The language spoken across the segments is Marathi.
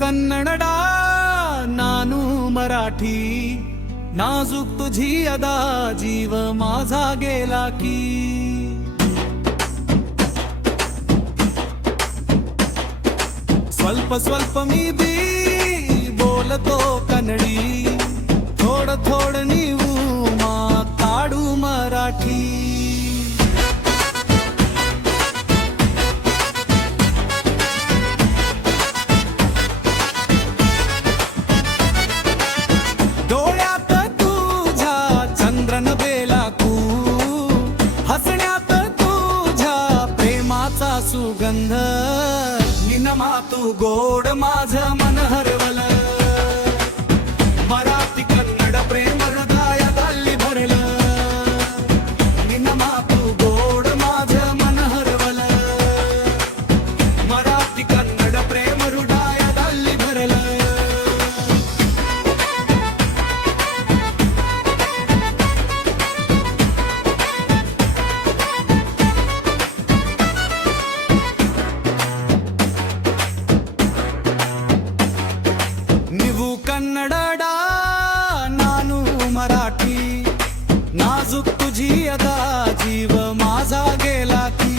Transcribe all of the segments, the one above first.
कन्नडा नानू मराठी नाजूक तुझी अदा जीव माझा गेला की स्वल्प स्वल्प मी बी बोलतो कन्नडी थोड थोड नीवू माताडू मराठी डोळ्यात तुझ्या चंद्रन बेलाकू हसण्यात तुझ्या प्रेमाचा सुगंध निनमा तू गोड माझं मन हरवलं मराठी कन्नड प्रेम हृदयात हल्ली भरलं निनमा तू गोड माझं मन हरवलं मराठी कन्नड प्रेम हृदयात हल्ली भरलं कन्नडा नानू मराठी नाजूक तुझी अदा जीव माझा गेला की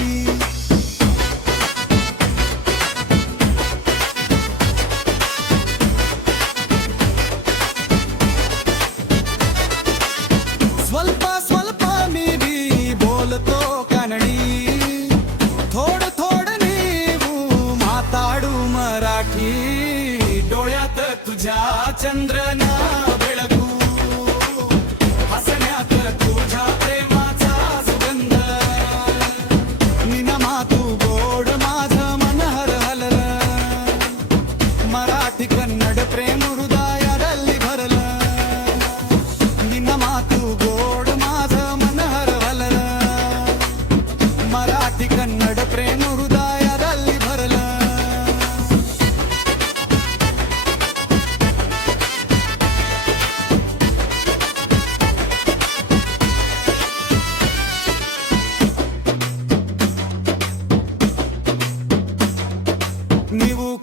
स्वल्प स्वल्प मी भी बोलतो कन्नडी थोड थोड नीवू माताडू मराठी डोळ्यात तुझ्या चंद्रन बेळगू हसण्यात तुझ्या प्रेमाचा सुगंध निनमा तू गोड माझं मन हरवलं मराठी कन्नड प्रेम हृदयात भरलं निनमा तू गोड माझं मन हरवलं मराठी कन्नड प्रेम हृदयात भरलं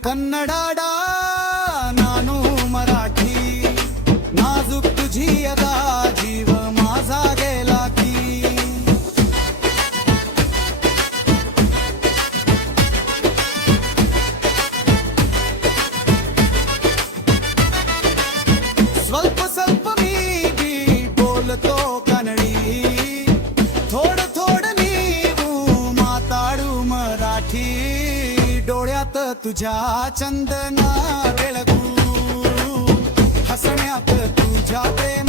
कन्नडा नानू मराठी नाजूक तुझी अदा जीव माझा गेला की स्वल्प स्वल्प मी भी बोलतो कन्नडी थोड थोड नीवू माताडू मराठी डोळ्यात तुझ्या चंदना बेळगू हसण्यात तुझ्या प्रेम